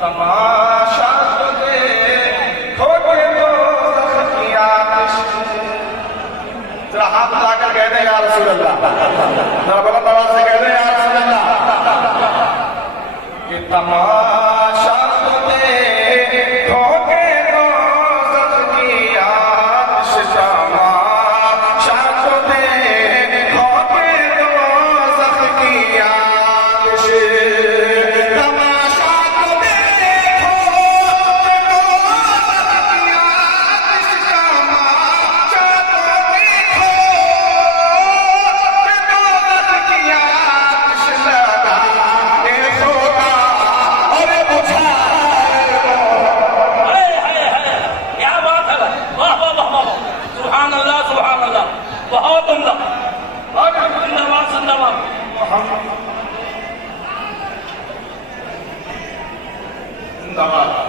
तमाशा तो देखो के दोज़ख की आतिश। जरा हाथ उठाकर कह दे या रसूल अल्लाह, जरा बुलंद आवाज से कह दे या रसूल अल्लाह, ये तमाशा तो देखो के दोज़ख की आतिश। तमाशा तो देखो के दोज़ख की आतिश। तमाशा तो देखो के दोज़ख की आतिश। तमाशा तो देखो के दोज़ख की आतिश। लगा के सोता और बुझा। हाय हाय हाय, क्या बात है भाई, वाह वाह वाह वाह, सुभान अल्लाह सुभान अल्लाह, बहुत उम्दा, जिंदाबाद जिंदाबाद। जिंदाबाद।